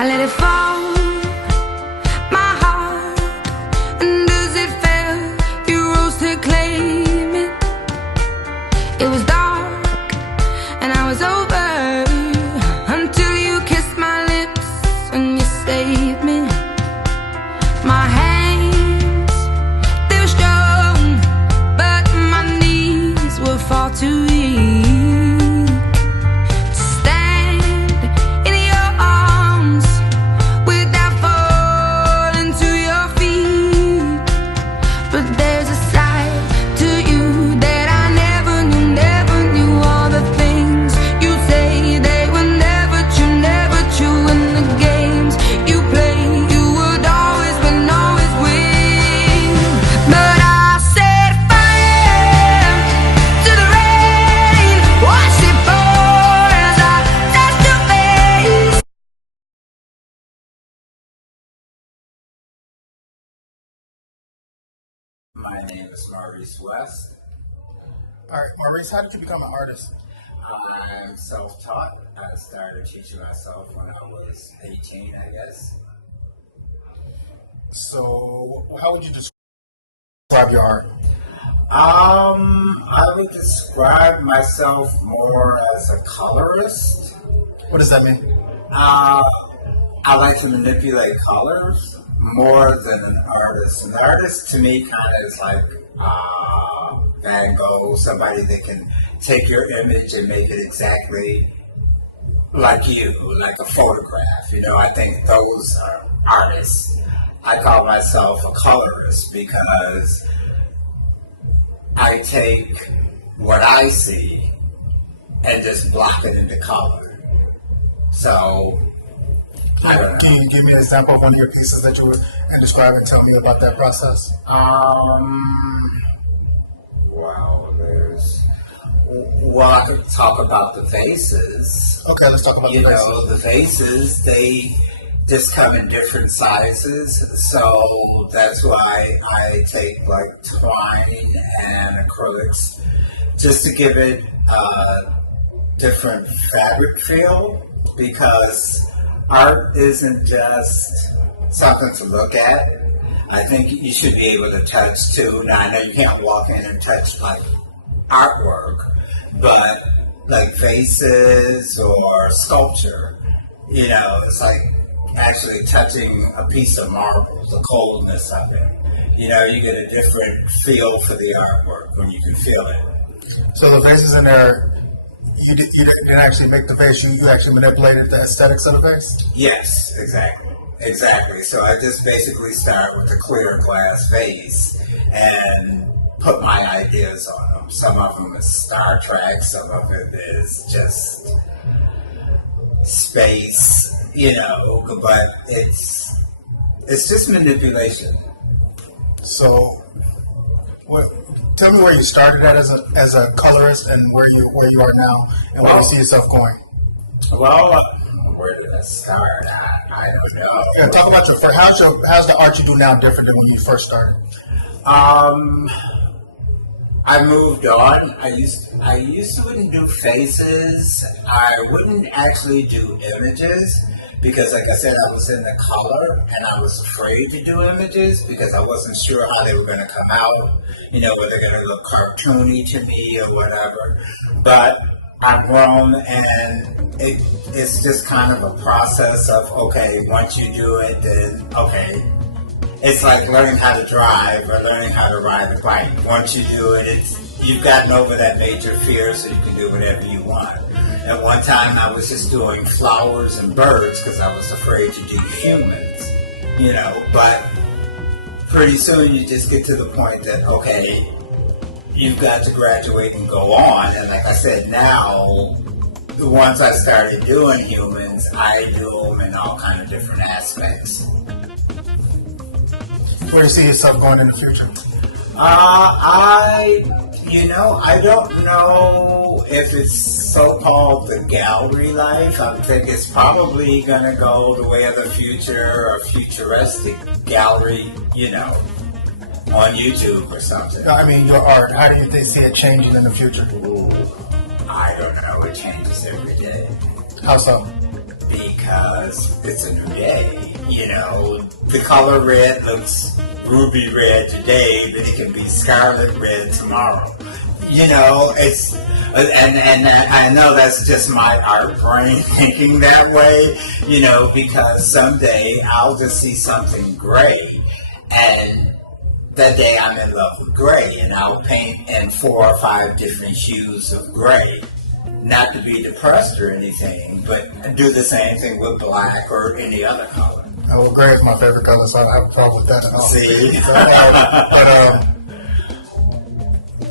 I let it fall, my heart, and as it fell, you rose to claim it. It was dark, and I was over, until you kissed my lips and you saved me. My hands, they were strong, but my knees were far too weak. My name is Maurice West. All right, Maurice, how did you become an artist? I'm self-taught. I started teaching myself when I was 18, I guess. So, how would you describe your art? I would describe myself more as a colorist. What does that mean? I like to manipulate colors more than an artist. An artist to me kind of is like Van Gogh, somebody that can take your image and make it exactly like you, like a photograph. You know, I think those are artists. I call myself a colorist because I take what I see and just block it into color. So, I don't know. Can you give me an example of one of your pieces that you would describe and tell me about that process? Well, I could talk about the vases. Okay, let's talk about the vases. You know, the vases, they just come in different sizes, so that's why I take like twine and acrylics just to give it a different fabric feel, because art isn't just something to look at. I think you should be able to touch too. Now, I know you can't walk in and touch like artwork, but like vases or sculpture, you know, it's like actually touching a piece of marble, the coldness of it. You know, you get a different feel for the artwork when you can feel it. So the vases in there, you didn't actually make the vase, you actually manipulated the aesthetics of the vase? Yes, exactly. Exactly. So I just basically start with a clear glass vase and put my ideas on them. Some of them is Star Trek, some of it is just space, you know, but it's just manipulation. So, tell me where you started at as a colorist and where you are now, and where you see yourself going. Well, where did I start? I don't know. Yeah, talk about how's the art you do now different than when you first started? I moved on. I used to wouldn't do faces. I wouldn't actually do images because, like I said, I was in the color and I was afraid to do images because I wasn't sure how they were going to come out. You know, whether they're going to look cartoony to me or whatever. But I've grown, and it's just kind of a process of, okay, once you do it, then okay. It's like learning how to drive or learning how to ride a bike. Once you do it, you've gotten over that major fear, so you can do whatever you want. At one time, I was just doing flowers and birds because I was afraid to do humans, you know. But pretty soon, you just get to the point that, okay, you've got to graduate and go on. And like I said, now, once I started doing humans, I do them in all kind of different aspects. Where do you see yourself going in the future? I don't know if it's so-called the gallery life. I think it's probably going to go the way of the future, or futuristic gallery, you know, on YouTube or something. I mean, your art, how do you see it changing in the future? Ooh, I don't know. It changes every day. How so? because it's a new day. You know, the color red looks ruby red today, but it can be scarlet red tomorrow. You know, and I know that's just my art brain thinking that way, you know, because someday I'll just see something gray, and that day I'm in love with gray, and I'll paint in 4 or 5 different hues of gray. Not to be depressed or anything, but do the same thing with black or any other color. Oh, well, gray is my favorite color, so I don't have a problem with that at all. See?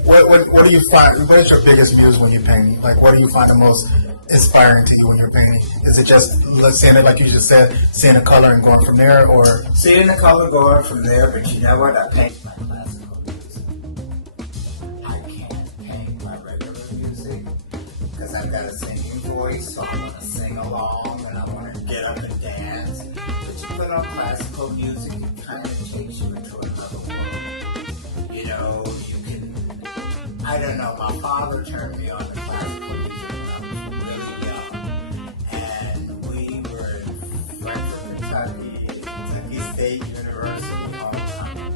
What do you find? What is your biggest muse when you paint? Like, what do you find the most inspiring to you when you're painting? Is it just seeing it like you just said, seeing the color and going from there, or seeing the color going from there? But you know what? I paint my classical music. I can't paint my regular music because I've got a singing voice, so I want to sing along and I want to get up and dance. But you put on classical music, it kind of takes you into another world. You know, I don't know, my father turned me on to classical music when I was really young, and we were in Frankfort, Kentucky, at Kentucky State University homecoming,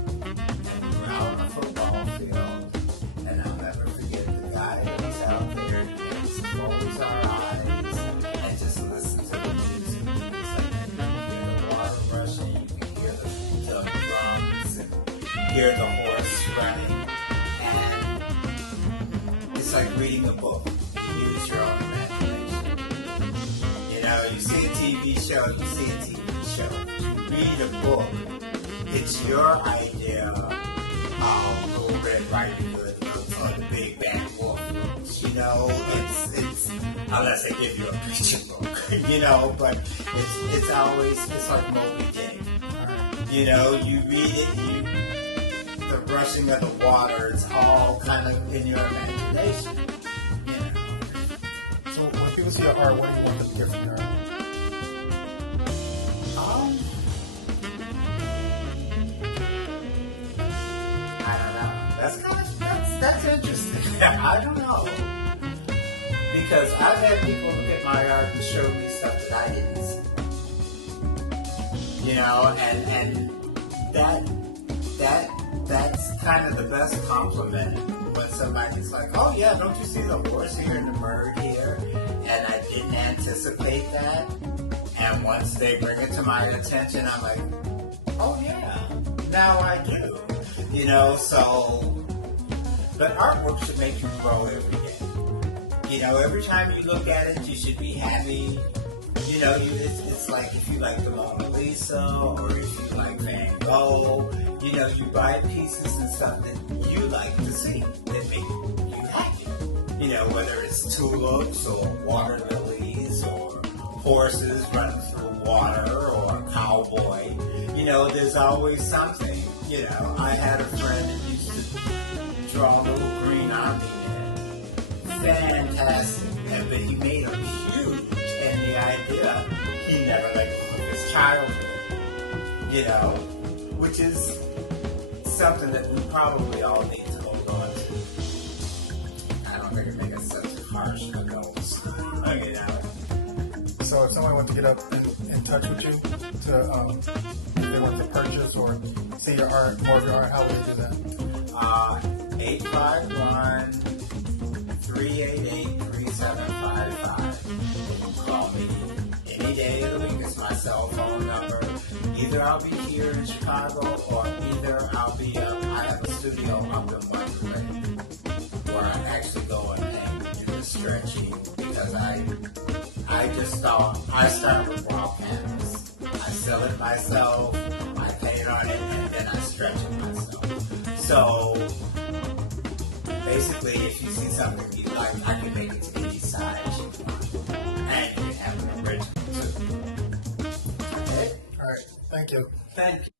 and we were out on the football field, and I'll never forget the guy that was out there, and just close our eyes, and just listen to the music. It's like you can hear the water rushing, you can hear the drums, and hear the horse running. It's like reading a book. You use your own imagination. You know, you see a TV show, You read a book. It's your idea of Little Red Riding Hood looks or the Big Bad Wolf looks. You know, it's unless they give you a picture book. You know, but it's like Moby Dick. You know, you read it, the rushing of the water, it's all kind of in your imagination, you know. So when people see your art, what do you want them to get from your art? I don't know. That's interesting. I don't know, because I've had people look at my art and show me stuff that I didn't see. You know, and that's kind of the best compliment when somebody's like, oh yeah, don't you see the horse here and the bird here? And I didn't anticipate that. And once they bring it to my attention, I'm like, oh yeah, now I do. You know, so, but artwork should make you grow every day. You know, every time you look at it, you should be happy. You know, it's like if you like the Mona Lisa or if you like Van Gogh, you know, you buy pieces and stuff that you like to see that make you happy. You know, whether it's tulips or water lilies or horses running through water or a cowboy. You know, there's always something. You know, I had a friend that used to draw a little green army man. Fantastic. But he made them huge. And the idea, he never let go of his childhood. You know, which is something that we probably all need to hold on to. I don't think it makes us such harsh adults. You know. So if someone wants to get up in touch with you, if they want to purchase or see your art, more of your art, how would they do that? 851-388-3755. You can call me any day of the week. It's my cell phone number. Either I'll be here in Chicago or either I'll be I have a studio up in Monterey where I actually go and do the stretching because I start with raw canvas. I sell it myself, I paint on it, and then I stretch it myself. So basically, if you see something you like, I can make it to any size you want. And you can have an original too. Okay? All right. Thank you. Thank you.